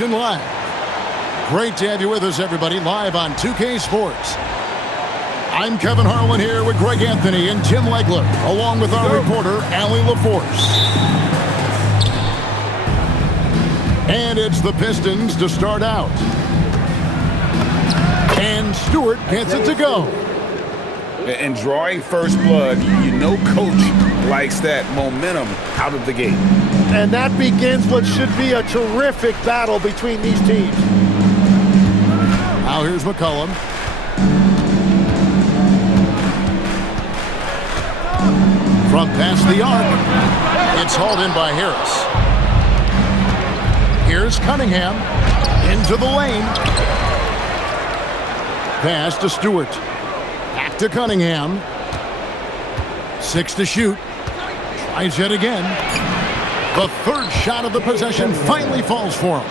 Live. Great to have you with us, everybody, live on 2K Sports. I'm Kevin Harlan here with Greg Anthony and Tim Legler, along with our reporter, Allie LaForce. And it's the Pistons to start out. And Stewart gets it to go. And drawing first blood, you know coach likes that momentum out of the gate. And that begins what should be a terrific battle between these teams. Now here's McCollum. From past the arc. It's hauled in by Harris. Here's Cunningham. Into the lane. Pass to Stewart. Back to Cunningham. 6 to shoot. Tries it again. The third shot of the possession finally falls for him.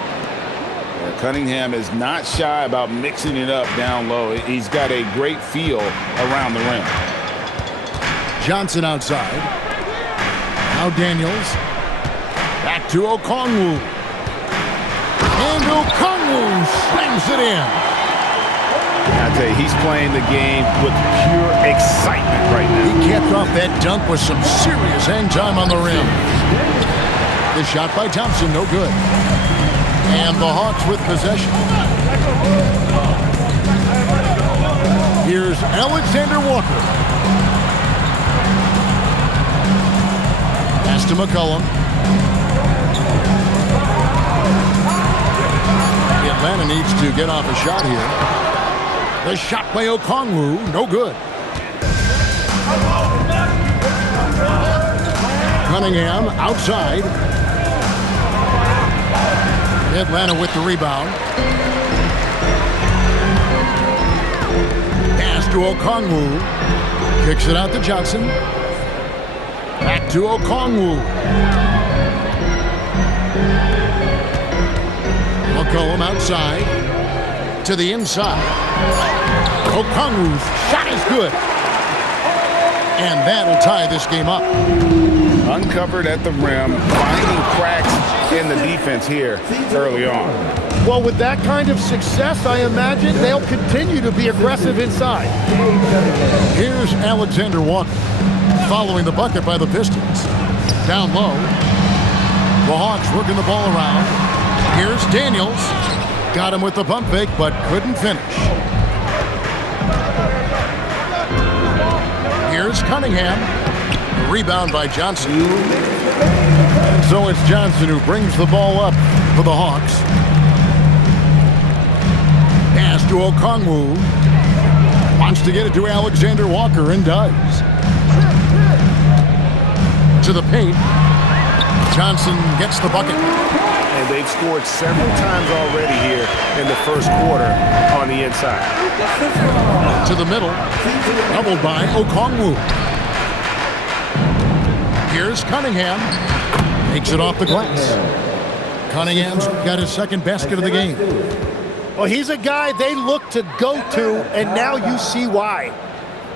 Cunningham is not shy about mixing it up down low. He's got a great feel around the rim. Johnson outside. Now Daniels. Back to Okongwu. And Okongwu slams it in. I tell you, he's playing the game with pure excitement right now. He capped off that dunk with some serious hang time on the rim. The shot by Thompson, no good. And the Hawks with possession. Here's Alexander Walker. Pass to McCollum. Atlanta needs to get off a shot here. The shot by Okongwu, no good. Cunningham outside. Atlanta with the rebound. Pass to Okongwu. Kicks it out to Johnson. Back to Okongwu. McCollum outside. To the inside. Okongwu's shot is good. And that'll tie this game up. Uncovered at the rim, finding cracks in the defense here early on. Well, with that kind of success, I imagine they'll continue to be aggressive inside. Here's Alexander Walker, following the bucket by the Pistons. Down low. The Hawks working the ball around. Here's Daniels. Got him with the pump fake, but couldn't finish. Here's Cunningham. Rebound by Johnson. And so it's Johnson who brings the ball up for the Hawks. Pass to Okongwu. Wants to get it to Alexander Walker and does. To the paint. Johnson gets the bucket. And they've scored several times already here in the first quarter on the inside. To the middle. Doubled by Okongwu. Here's Cunningham. Takes it off the glass. Cunningham's got his second basket of the game. Well, he's a guy they look to go to, and now you see why.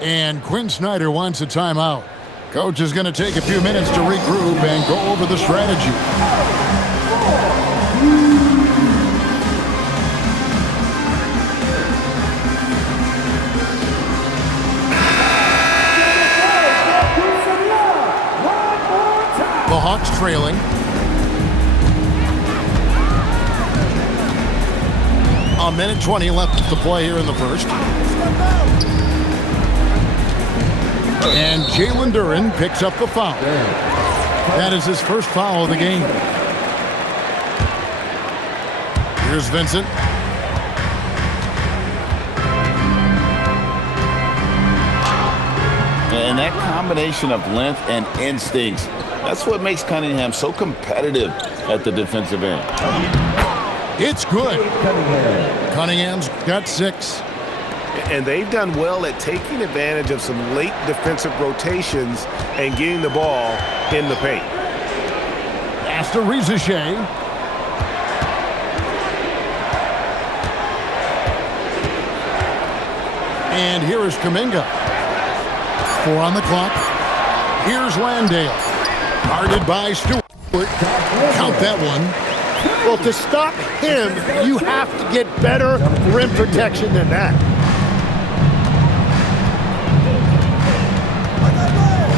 And Quinn Snyder wants a timeout. Coach is going to take a few minutes to regroup and go over the strategy. The Hawks trailing. A minute 20 left to play here in the first. And Jalen Duren picks up the foul. That is his first foul of the game. Here's Vincent. And that combination of length and instincts, that's what makes Cunningham so competitive at the defensive end. It's good. Cunningham's got 6. And they've done well at taking advantage of some late defensive rotations and getting the ball in the paint. Pass to Rizichet. And here is Kuminga. 4 on the clock. Here's Landale. Guarded by Stewart. Count that one. Well, to stop him, you have to get better rim protection than that.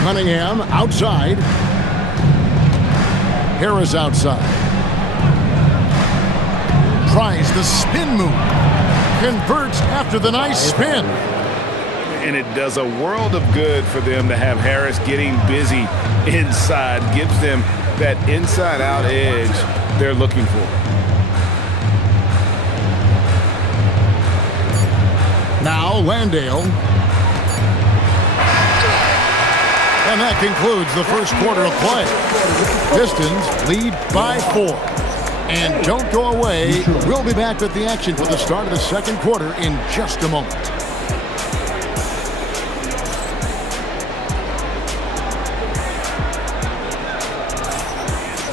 Cunningham outside. Harris outside. Tries the spin move. Converts after the nice spin. And it does a world of good for them to have Harris getting busy inside. Gives them that inside-out edge they're looking for. Now Landale. And that concludes the first quarter of play. Pistons lead by 4. And don't go away. We'll be back with the action for the start of the second quarter in just a moment.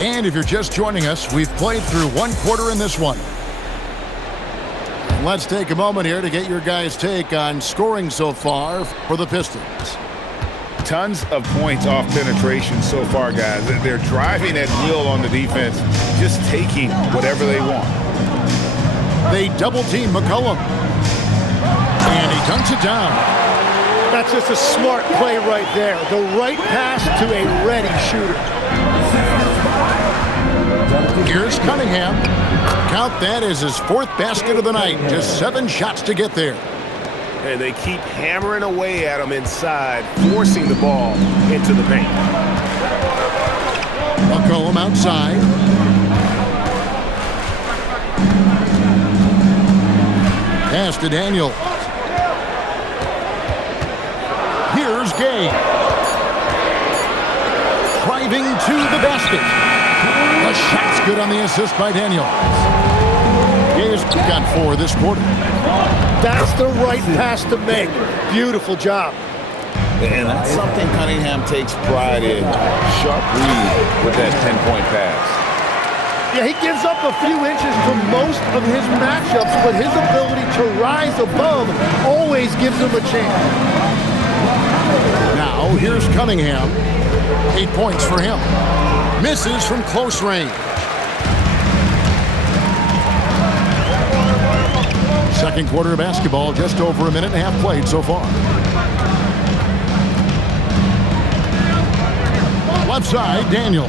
And if you're just joining us, we've played through one quarter in this one. Let's take a moment here to get your guys' take on scoring so far for the Pistons. Tons of points off penetration so far, guys. They're driving at will on the defense, just taking whatever they want. They double-team McCollum. And he dunks it down. That's just a smart play right there. The right pass to a ready shooter. Here's Cunningham. Count that as his 4th basket of the night. Just 7 shots to get there. And they keep hammering away at him inside, forcing the ball into the paint. McCollum outside. Pass to Daniels. Here's Gay. Driving to the basket. The shot's good on the assist by Daniels. Gay's got 4 this quarter. That's the right pass to make. Beautiful job. And that's something Cunningham takes pride in. Sharp read with that 10-point pass. Yeah, he gives up a few inches to most of his matchups, but his ability to rise above always gives him a chance. Now, here's Cunningham. 8 points for him. Misses from close range. Second quarter of basketball, just over a minute and a half played so far. Left side, Daniel.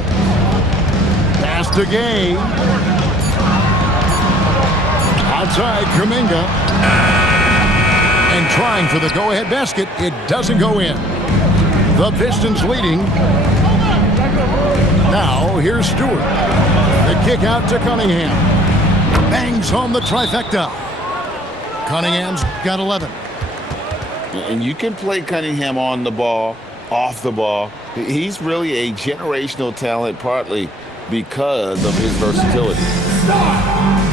Pass to Gay. Outside, Kuminga. And trying for the go-ahead basket. It doesn't go in. The Pistons leading. Now, here's Stewart. The kick out to Cunningham. Bangs home the trifecta. Cunningham's got 11. And you can play Cunningham on the ball, off the ball. He's really a generational talent, partly because of his versatility.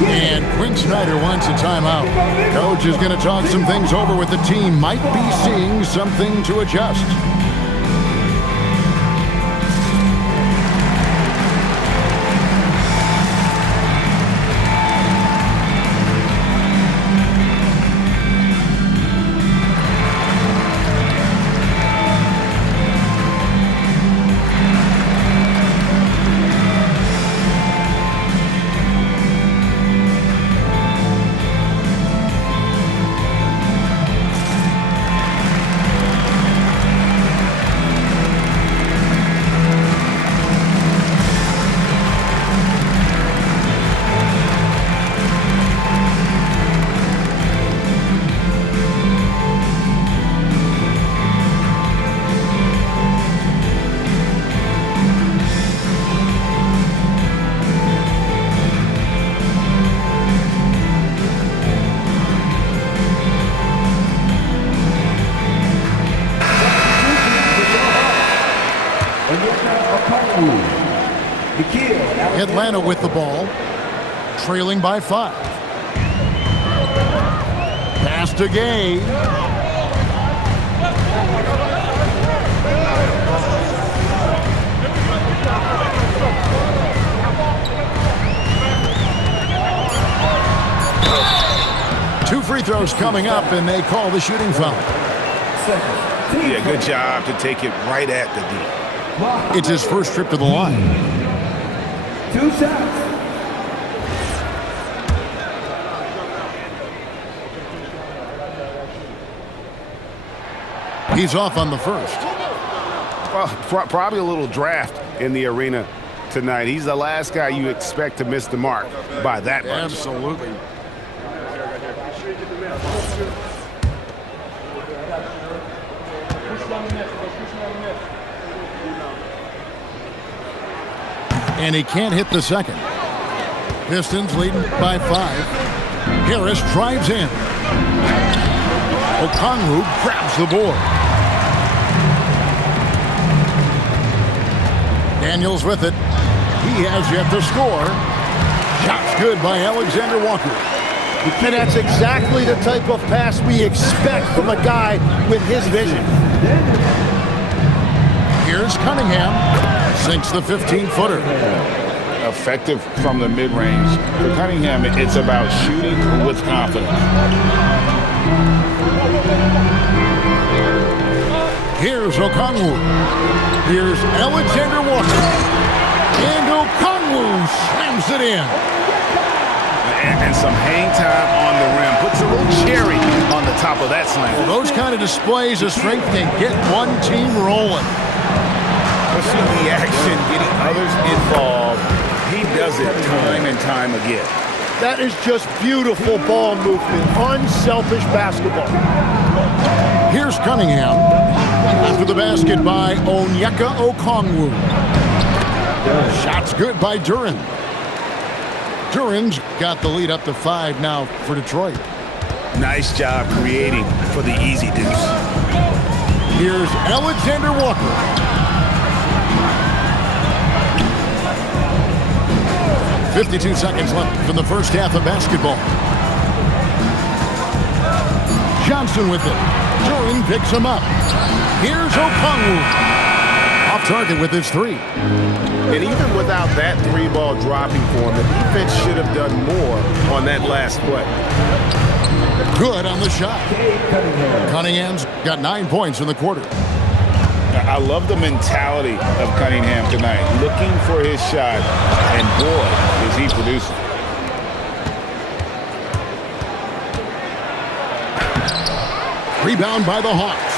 And Quinn Snyder wants a timeout. Coach is going to talk some things over with the team. Might be seeing something to adjust. Atlanta with the ball, trailing by 5. Pass to Gay. Two free throws coming up, and they call the shooting foul. Yeah, good job to take it right at the D. It's his first trip to the line. 2 shots. He's off on the first. Well, probably a little draft in the arena tonight. He's the last guy you expect to miss the mark by that much. Absolutely. And he can't hit the second. Pistons leading by 5. Harris drives in. Okongwu grabs the board. Daniels with it. He has yet to score. Shots good by Alexander Walker. And that's exactly the type of pass we expect from a guy with his vision. Here's Cunningham. Sinks the 15-footer. Effective from the mid-range. For Cunningham, it's about shooting with confidence. Here's Okongwu. Here's Alexander Walker. And Okongwu slams it in. And some hang time on the rim. Puts a little cherry on the top of that slam. Well, those kind of displays of strength can get one team rolling. Pushing the action, getting others involved. He does it time and time again. That is just beautiful ball movement. Unselfish basketball. Here's Cunningham. After the basket by Onyeka Okongwu. Shots good by Duren. Duren's got the lead up to 5 now for Detroit. Nice job creating for the easy deuce. Here's Alexander Walker. 52 seconds left in the first half of basketball. Johnson with it. Duren picks him up. Here's Okongwu. Off target with his 3. And even without that 3-ball dropping for him, the defense should have done more on that last play. Good on the shot. Cunningham's got 9 points in the quarter. I love the mentality of Cunningham tonight, looking for his shot, and boy, is he producing. Rebound by the Hawks.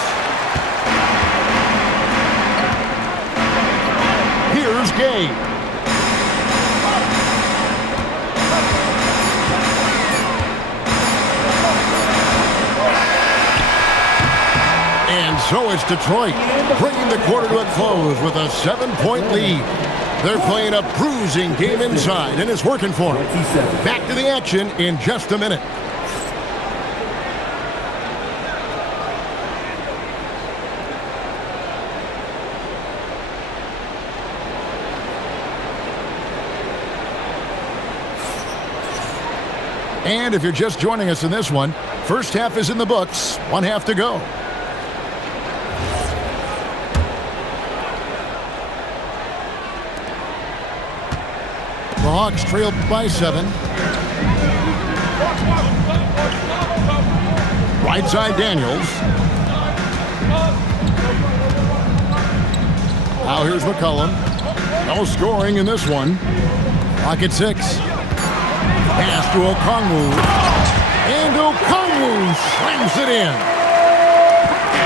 Here's Gay. And so it's Detroit, bringing the quarter to a close with a 7-point lead. They're playing a bruising game inside, and it's working for them. Back to the action in just a minute. And if you're just joining us in this one, first half is in the books, 1 half to go. The Hawks trailed by 7. Right side Daniels. Now here's McCollum. No scoring in this one. Clock at 6. Pass to Okongwu. And Okongwu slams it in.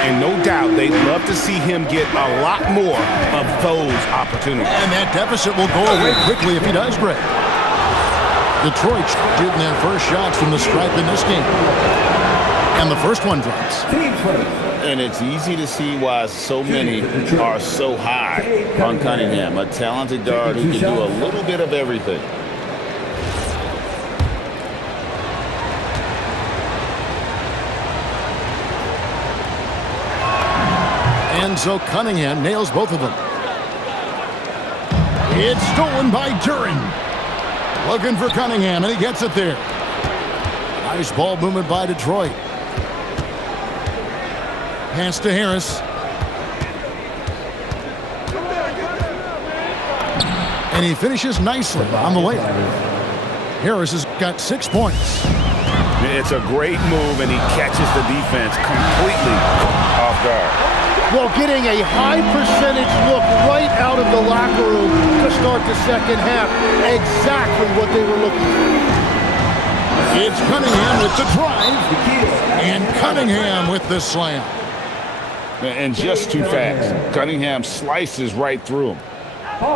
And no doubt they'd love to see him get a lot more of those opportunities. And that deficit will go away quickly if he does, Greg. Detroit shooting their first shots from the stripe in this game. And the first one drops. And it's easy to see why so many are so high on Cunningham, a talented guard who can do a little bit of everything. And so Cunningham nails both of them. It's stolen by Duren. Looking for Cunningham, and he gets it there. Nice ball movement by Detroit. Pass to Harris. And he finishes nicely on the layup. Harris has got 6 points. It's a great move, and he catches the defense completely off guard. Well, getting a high percentage look right out of the locker room to start the second half. Exactly what they were looking for. It's Cunningham with the drive. And Cunningham with the slam. and just too fast. Cunningham slices right through him.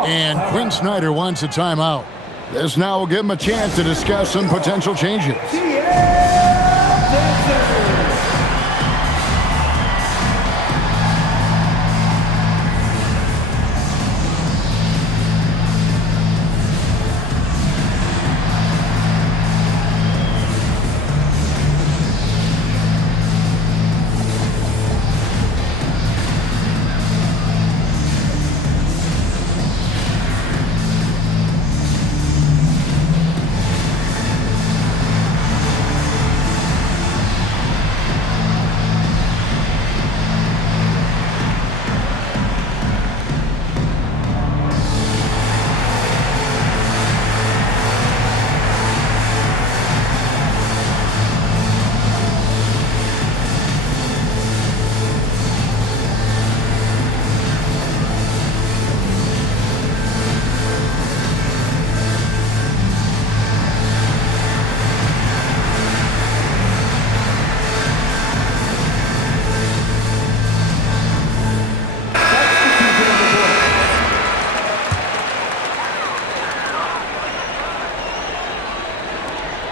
And Quinn Snyder wants a timeout. This now will give him a chance to discuss some potential changes.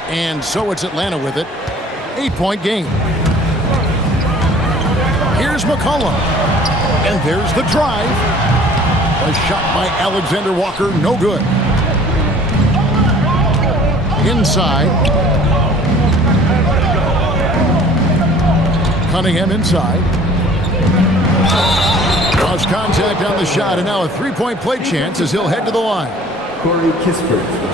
And so it's Atlanta with it. 8-point game. Here's McCollum. And there's the drive. A shot by Alexander Walker, no good. Inside. Cunningham inside. Lost contact on the shot, and now a three-point play chance as he'll head to the line.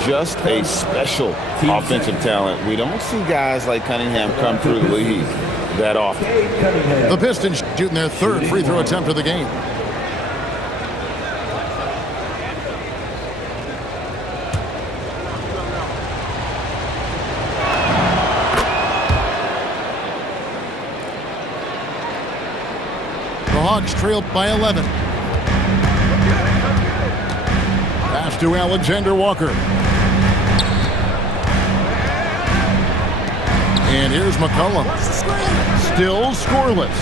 Just a special offensive talent. We don't see guys like Cunningham come through the league that often. The Pistons shooting their third free throw attempt of the game. The Hawks trail by 11. Pass to Alexander Walker. And here's McCollum. Still scoreless.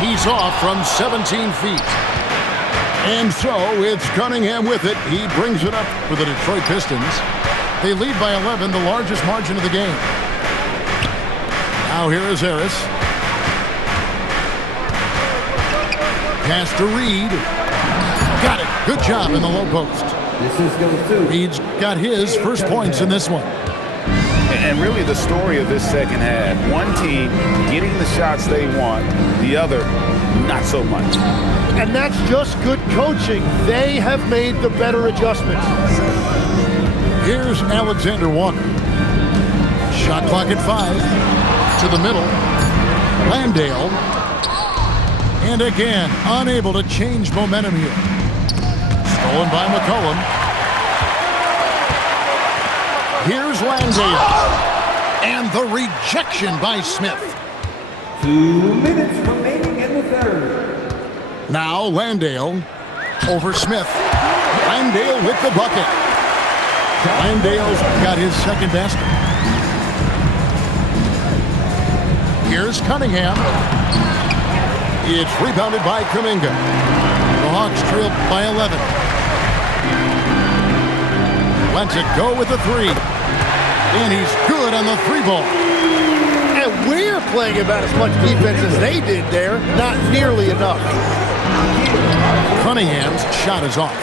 He's off from 17 feet. And so it's Cunningham with it. He brings it up for the Detroit Pistons. They lead by 11, the largest margin of the game. Now here is Harris. Pass to Reed. Got it. Good job in the low post. Reed's got his first points in this one. And really the story of this second half, one team getting the shots they want, the other not so much. And that's just good coaching. They have made the better adjustments. Here's Alexander Walker. Shot clock at 5. To the middle. Landale. And again, unable to change momentum here. Stolen by McCollum. Here's Landale. And the rejection by Smith. 2 minutes remaining in the third. Now Landale over Smith. Landale with the bucket. Landale's got his second basket. Here's Cunningham. It's rebounded by Kuminga. The Hawks trail by 11. Lets it go with the three. And he's good on the three ball. And we're playing about as much defense as they did there. Not nearly enough. Cunningham's shot is off.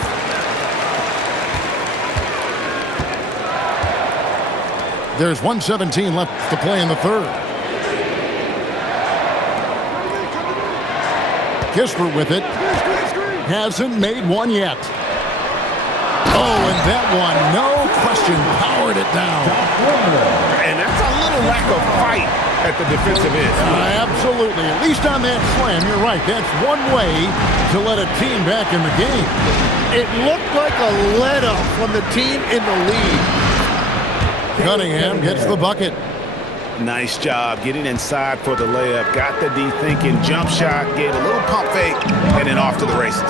There's 1:17 left to play in the third. Kispert with it. Hasn't made one yet. Oh, and that one, no question, powered it down. And that's a little lack of fight at the defensive end. Absolutely. At least on that slam, you're right. That's one way to let a team back in the game. It looked like a let-up from the team in the lead. Cunningham gets the bucket. Nice job getting inside for the layup. Got the D thinking, jump shot, gave a little pump fake, and then off to the races.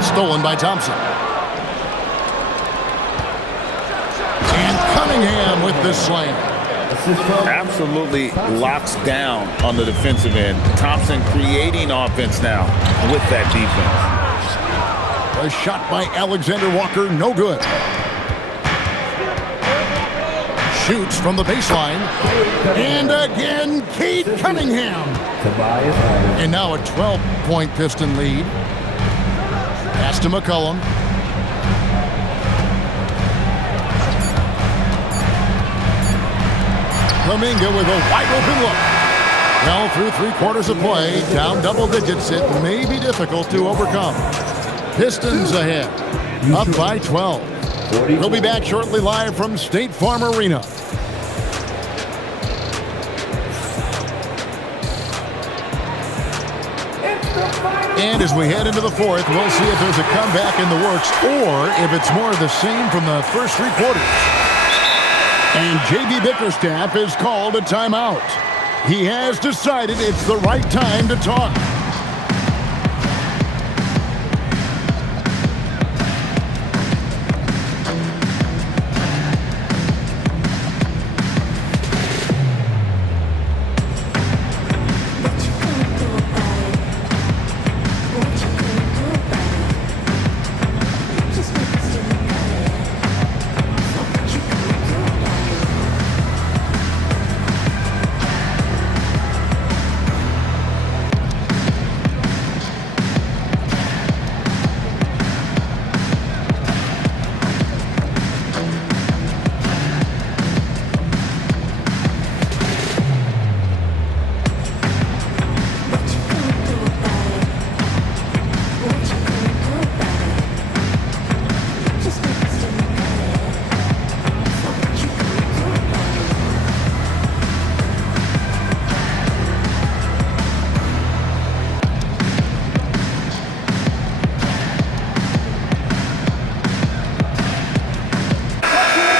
Stolen by Thompson. And Cunningham with the slam. Assist from Absolutely locks down on the defensive end. Thompson creating offense now with that defense. A shot by Alexander Walker, no good. Shoots from the baseline. And again, Cade Cunningham. Tobias Harris. And now a 12-point Piston lead. Pass to McCollum. Kuminga with a wide-open look. Well, through 3 quarters of play, down double digits, it may be difficult to overcome. Pistons ahead, up by 12. We'll be back shortly live from State Farm Arena. And as we head into the fourth, we'll see if there's a comeback in the works or if it's more of the same from the first 3 quarters. And J.B. Bickerstaff has called a timeout. He has decided it's the right time to talk.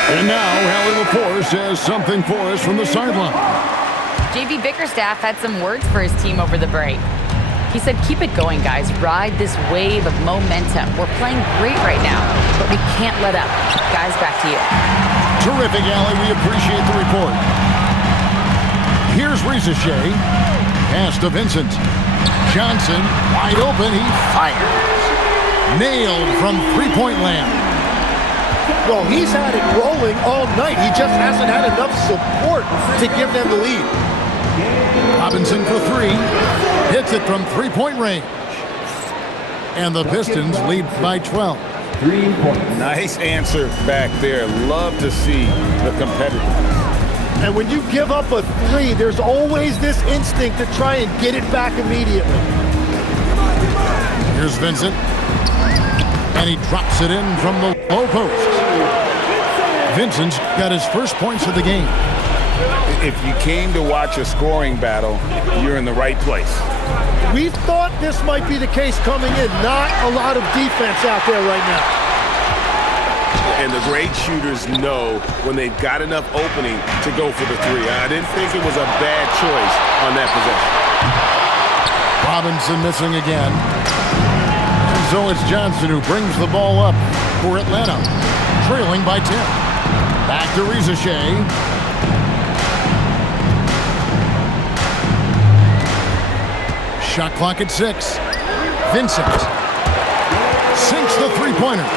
And now, Hallie LaForce has something for us from the sideline. J.B. Bickerstaff had some words for his team over the break. He said, keep it going, guys. Ride this wave of momentum. We're playing great right now, but we can't let up. Guys, back to you. Terrific, Allie. We appreciate the report. Here's Rizachet. Pass to Vincent. Johnson, wide open. He fires. Nailed from three-point land. Well, he's had it rolling all night. He just hasn't had enough support to give them the lead. Robinson for 3. Hits it from three-point range. And the Pistons lead by 12. 3 points. Nice answer back there. Love to see the competitiveness. And when you give up a 3, there's always this instinct to try and get it back immediately. Here's Vincent. And he drops it in from the low post. Vincent's got his first points of the game. If you came to watch a scoring battle, you're in the right place. We thought this might be the case coming in. Not a lot of defense out there right now. And the great shooters know when they've got enough opening to go for the 3. I didn't think it was a bad choice on that possession. Robinson missing again. So it's Johnson who brings the ball up for Atlanta, trailing by 10. Back to Rizachet. Shot clock at 6. Vincent sinks the three-pointer.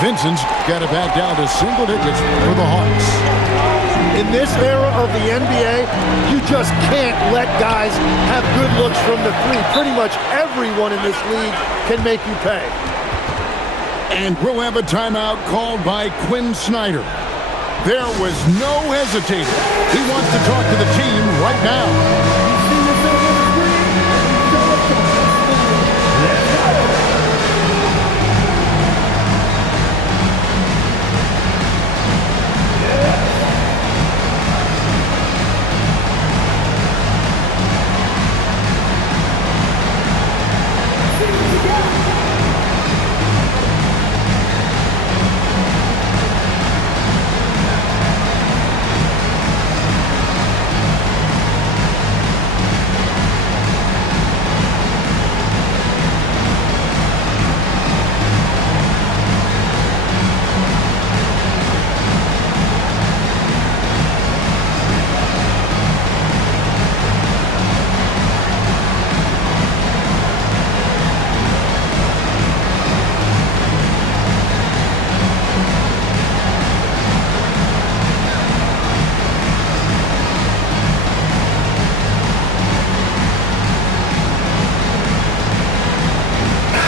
Vincent's got it back down to single digits for the Hawks. In this era of the NBA, you just can't let guys have good looks from the 3. Pretty much everyone in this league can make you pay. And we'll have a timeout called by Quinn Snyder. There was no hesitating. He wants to talk to the team right now.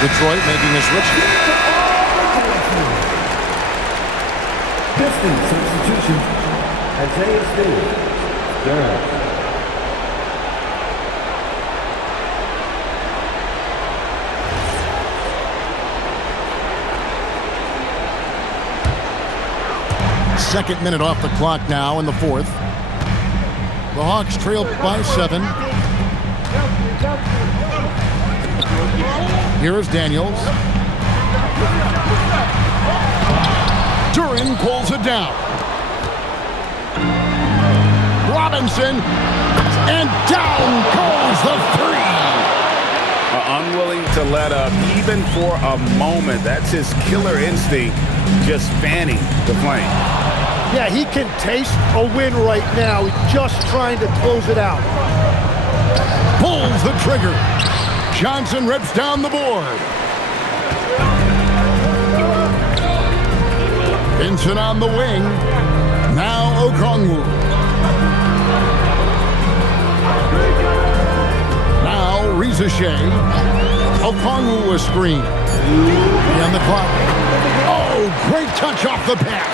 Detroit making a switch. Pistons substitution. Isaiah Stewart. Durham. Second minute off the clock now in the fourth. The Hawks trail by 7. Here's Daniels. Duran pulls it down. Robinson, and down goes the three. Unwilling to let up even for a moment. That's his killer instinct, just fanning the flame. Yeah, he can taste a win right now. He's just trying to close it out. Pulls the trigger. Johnson rips down the board. Vincent on the wing. Now Okongwu. Now Rizashay. Okongwu a screen. And the clock. Oh, great touch off the pass.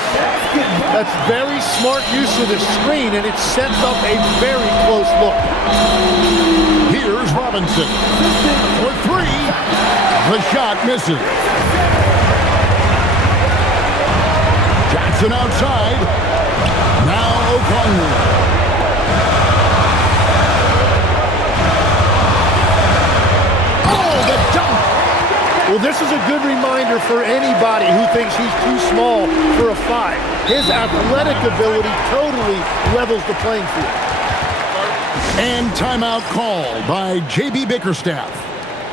That's very smart use of the screen, and it sets up a very close look. Here's Robinson for 3. The shot misses. Johnson outside. Now Okongwu. Well, this is a good reminder for anybody who thinks he's too small for a 5. His athletic ability totally levels the playing field. And timeout called by J.B. Bickerstaff.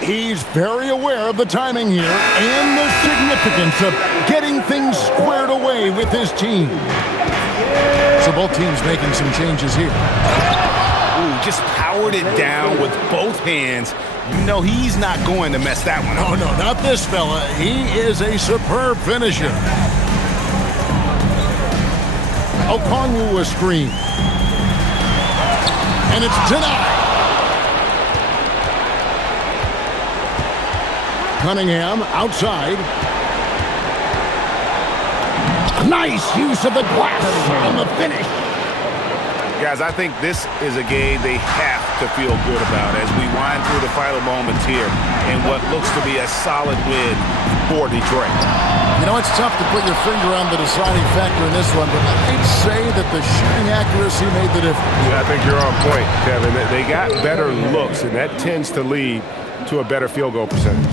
He's very aware of the timing here and the significance of getting things squared away with his team. So both teams making some changes here. Ooh, just powered it down with both hands. You know he's not going to mess that one up. Oh, no, not this fella. He is a superb finisher. Okongwu a screen. And it's denied. Cunningham outside. Nice use of the glass on the finish. Guys, I think this is a game they have to feel good about as we wind through the final moments here in what looks to be a solid win for Detroit. You know, it's tough to put your finger on the deciding factor in this one, but I'd say that the shooting accuracy made the difference. Yeah, I think you're on point, Kevin. They got better looks, and that tends to lead to a better field goal percentage.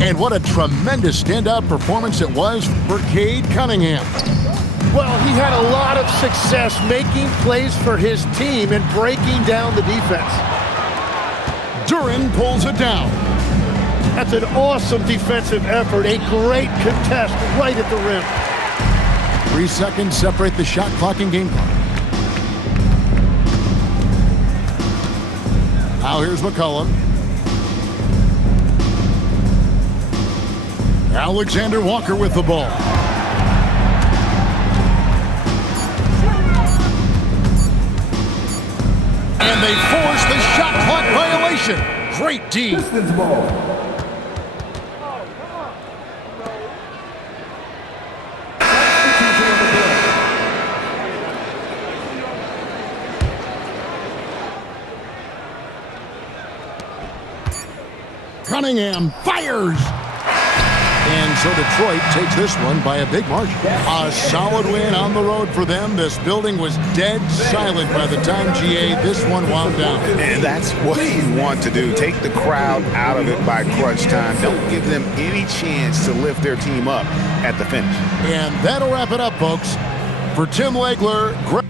And what a tremendous standout performance it was for Cade Cunningham. Well, he had a lot of success making plays for his team and breaking down the defense. Duran pulls it down. That's an awesome defensive effort. A great contest right at the rim. 3 seconds separate the shot clock and game clock. Now here's McCollum. Alexander Walker with the ball. And they force the shot clock violation. Great D. Pistons ball. Cunningham fires. And so Detroit takes this one by a big margin. A solid win on the road for them. This building was dead silent by the time GA this one wound down. And that's what you want to do. Take the crowd out of it by crunch time. Don't give them any chance to lift their team up at the finish. And that'll wrap it up, folks. For Tim Legler, Greg